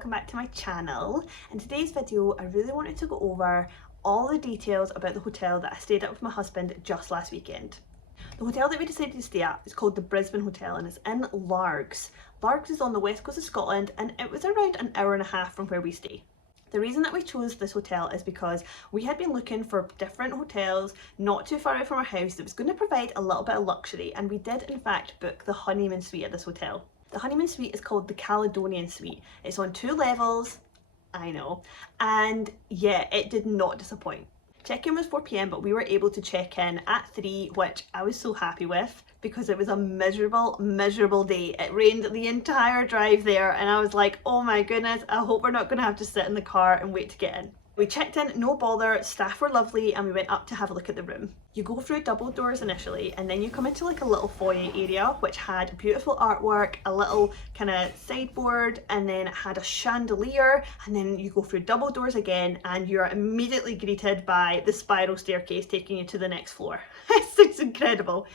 welcome back to my channel. In today's video I really wanted to go over all the details about the hotel that I stayed at with my husband just last weekend. The hotel that we decided to stay at is called the Brisbane Hotel and it's in Largs. Largs is on the west coast of Scotland and it was around an hour and a half from where we stay. The reason that we chose this hotel is because we had been looking for different hotels not too far away from our house that was going to provide a little bit of luxury, and we did in fact book the honeymoon suite at this hotel. The honeymoon suite is called the Caledonian Suite. It's on 2 levels, I know, and yeah, it did not disappoint. Check-in was 4 p.m, but we were able to check in at 3, which I was so happy with because it was a miserable day. It rained the entire drive there and I was like, oh my goodness, I hope we're not going to have to sit in the car and wait to get in. We checked in, no bother, staff were lovely, and we went up to have a look at the room. You go through double doors initially and then you come into like a little foyer area which had beautiful artwork, a little kind of sideboard, and then it had a chandelier, and then you go through double doors again and you're immediately greeted by the spiral staircase taking you to the next floor. It's incredible.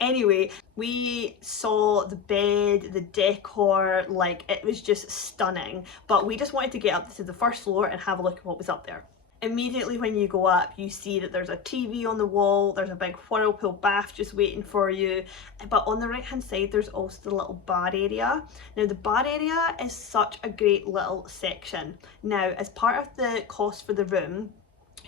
Anyway, we saw the bed, the decor, like it was just stunning, but we just wanted to get up to the first floor and have a look at what was up there. Immediately when you go up, you see that there's a TV on the wall, there's a big whirlpool bath just waiting for you, but on the right hand side there's also the little bar area. Now the bar area is such a great little section. Now as part of the cost for the room,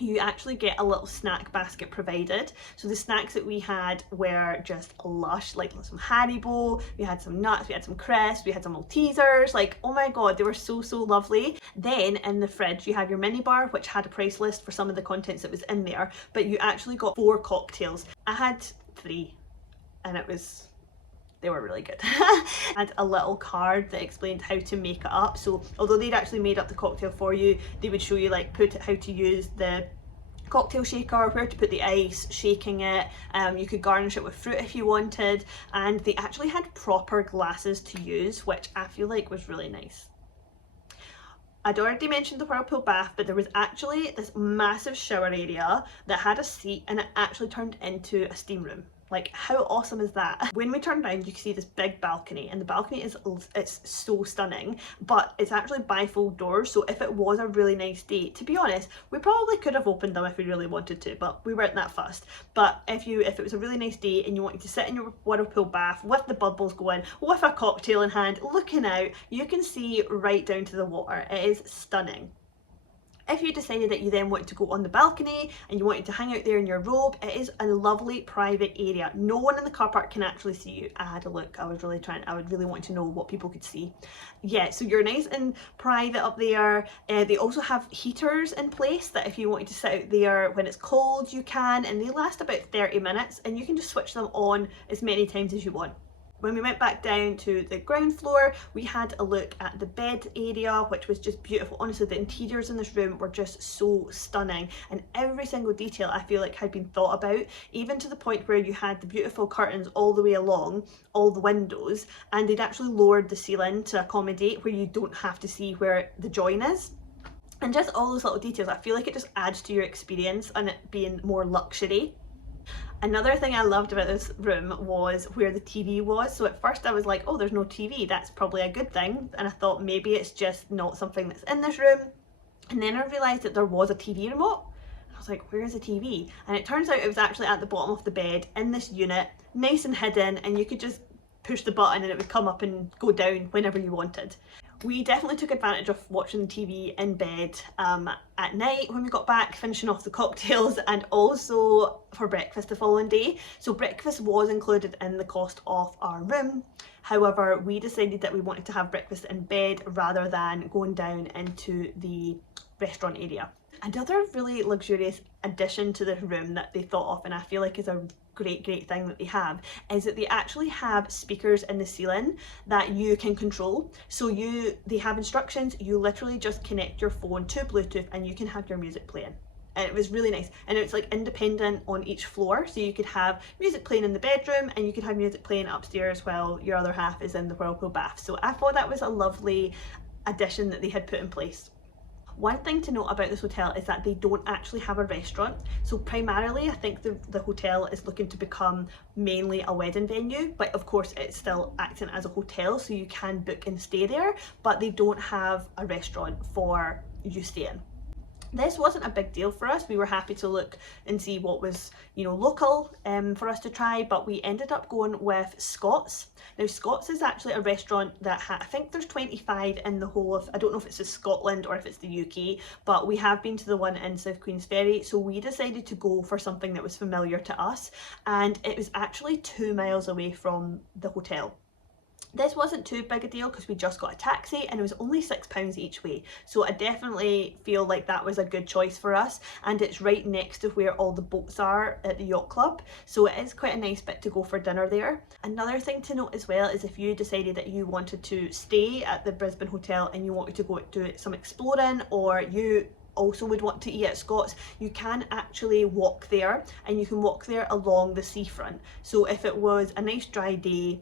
you actually get a little snack basket provided. So the snacks that we had were just lush, like some Haribo, we had some nuts, we had some crisps, we had some Maltesers, like oh my god, they were so lovely. Then in the fridge you have your mini bar which had a price list for some of the contents that was in there, but you actually got 4 cocktails. I had 3 and they were really good. And a little card that explained how to make it up. So although they'd actually made up the cocktail for you, they would show you like how to use the cocktail shaker, where to put the ice, shaking it. You could garnish it with fruit if you wanted, and they actually had proper glasses to use, which I feel like was really nice. I'd already mentioned the whirlpool bath, but there was actually this massive shower area that had a seat and it actually turned into a steam room. Like how awesome is that? When we turned around you can see this big balcony, and the balcony it's so stunning, but it's actually bifold doors, so if it was a really nice day, to be honest, we probably could have opened them if we really wanted to, but we weren't that fussed. But if it was a really nice day and you wanted to sit in your whirlpool bath with the bubbles going, with a cocktail in hand, looking out, you can see right down to the water. It is stunning. If you decided that you then wanted to go on the balcony and you wanted to hang out there in your robe, it is a lovely private area. No one in the car park can actually see you. I had a look, I would really want to know what people could see. Yeah, so you're nice and private up there. They also have heaters in place that if you wanted to sit out there when it's cold you can, and they last about 30 minutes and you can just switch them on as many times as you want. When we went back down to the ground floor, we had a look at the bed area, which was just beautiful. Honestly, the interiors in this room were just so stunning, and every single detail I feel like had been thought about, even to the point where you had the beautiful curtains all the way along all the windows, and they'd actually lowered the ceiling to accommodate where you don't have to see where the join is. And just all those little details, I feel like it just adds to your experience and it being more luxury. Another thing I loved about this room was where the TV was. So at first I was like, oh, there's no TV, that's probably a good thing. And I thought maybe it's just not something that's in this room. And then I realised that there was a TV remote. I was like, where is the TV? And it turns out it was actually at the bottom of the bed in this unit, nice and hidden, and you could just push the button and it would come up and go down whenever you wanted. We definitely took advantage of watching the TV in bed at night when we got back, finishing off the cocktails, and also for breakfast the following day. So breakfast was included in the cost of our room. However, we decided that we wanted to have breakfast in bed rather than going down into the restaurant area. Another really luxurious addition to the room that they thought of, and I feel like is a great thing that they have, is that they actually have speakers in the ceiling that you can control. So they have instructions, you literally just connect your phone to Bluetooth and you can have your music playing. And it was really nice, and it's like independent on each floor, so you could have music playing in the bedroom and you could have music playing upstairs while your other half is in the whirlpool bath. So I thought that was a lovely addition that they had put in place. One thing to note about this hotel is that they don't actually have a restaurant. So primarily I think the hotel is looking to become mainly a wedding venue, but of course it's still acting as a hotel, so you can book and stay there, but they don't have a restaurant for you staying. This wasn't a big deal for us. We were happy to look and see what was, you know, local for us to try, but we ended up going with Scott's. Now Scott's is actually a restaurant that I think there's 25 in the whole of, I don't know if it's just Scotland or if it's the UK, but we have been to the one in South Queensferry, so we decided to go for something that was familiar to us, and it was actually 2 miles away from the hotel. This wasn't too big a deal because we just got a taxi and it was only £6 each way, so I definitely feel like that was a good choice for us, and it's right next to where all the boats are at the yacht club, so it is quite a nice bit to go for dinner there. Another thing to note as well is if you decided that you wanted to stay at the Brisbane hotel and you wanted to go do some exploring, or you also would want to eat at Scott's, you can actually walk there, and you can walk there along the seafront. So if it was a nice dry day,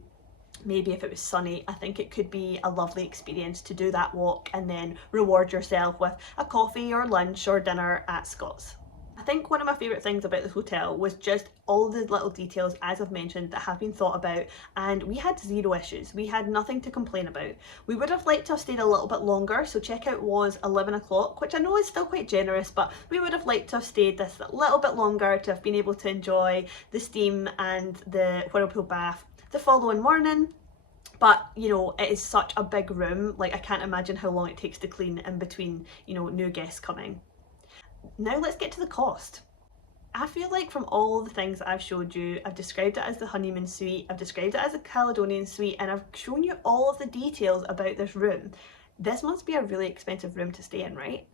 maybe if it was sunny, I think it could be a lovely experience to do that walk and then reward yourself with a coffee or lunch or dinner at Scott's. I think one of my favourite things about this hotel was just all the little details, as I've mentioned, that have been thought about, and we had zero issues. We had nothing to complain about. We would have liked to have stayed a little bit longer, so checkout was 11 o'clock, which I know is still quite generous, but we would have liked to have stayed this a little bit longer to have been able to enjoy the steam and the whirlpool bath the following morning. But you know, it is such a big room, like I can't imagine how long it takes to clean in between, you know, new guests coming. Now let's get to the cost. I feel like from all the things that I've showed you, I've described it as the honeymoon suite, I've described it as a Caledonian suite, and I've shown you all of the details about this room. This must be a really expensive room to stay in, right?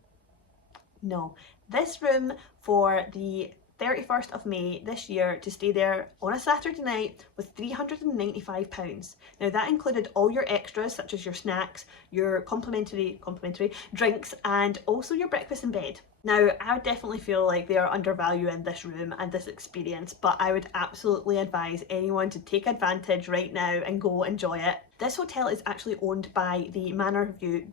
No, this room for the 31st of May this year to stay there on a Saturday night was £395. Now that included all your extras such as your snacks, your complimentary drinks, and also your breakfast in bed. Now I would definitely feel like they are undervaluing this room and this experience, but I would absolutely advise anyone to take advantage right now and go enjoy it. This hotel is actually owned by the Manor View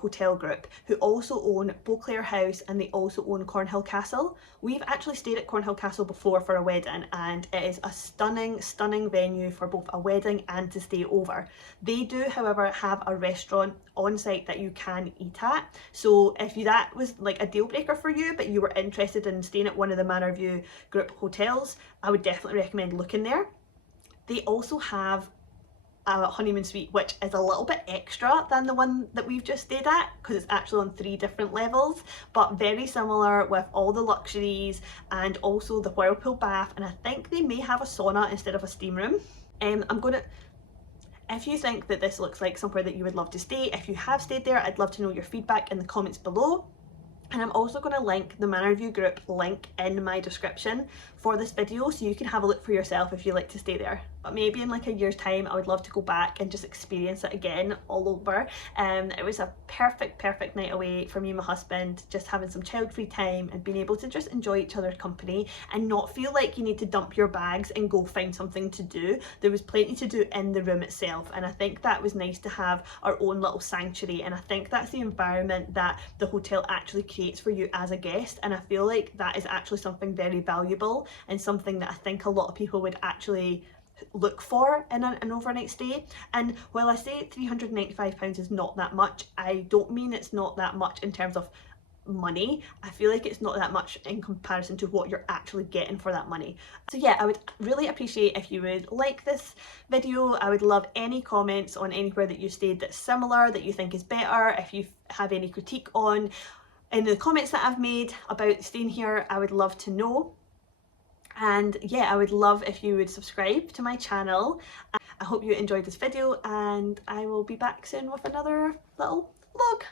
hotel group, who also own Beauclair House, and they also own Cornhill Castle. We've actually stayed at Cornhill Castle before for a wedding, and it is a stunning venue for both a wedding and to stay over. They do however have a restaurant on site that you can eat at, so if that was like a deal breaker for you but you were interested in staying at one of the Manor View group hotels, I would definitely recommend looking there. They also have a honeymoon suite which is a little bit extra than the one that we've just stayed at because it's actually on 3 different levels, but very similar with all the luxuries and also the whirlpool bath, and I think they may have a sauna instead of a steam room. If you think that this looks like somewhere that you would love to stay, if you have stayed there, I'd love to know your feedback in the comments below. And I'm also going to link the Manor View group link in my description for this video, so you can have a look for yourself if you like to stay there. But maybe in like a year's time I would love to go back and just experience it again all over. It was a perfect night away for me and my husband, just having some child-free time and being able to just enjoy each other's company and not feel like you need to dump your bags and go find something to do. There was plenty to do in the room itself, and I think that was nice to have our own little sanctuary, and I think that's the environment that the hotel actually creates for you as a guest, and I feel like that is actually something very valuable and something that I think a lot of people would actually look for in an overnight stay. And while I say £395 is not that much, I don't mean it's not that much in terms of money. I feel like it's not that much in comparison to what you're actually getting for that money. So yeah, I would really appreciate if you would like this video. I would love any comments on anywhere that you stayed that's similar, that you think is better. If you have any critique on in the comments that I've made about staying here, I would love to know. And yeah, I would love if you would subscribe to my channel. I hope you enjoyed this video, and I will be back soon with another little vlog.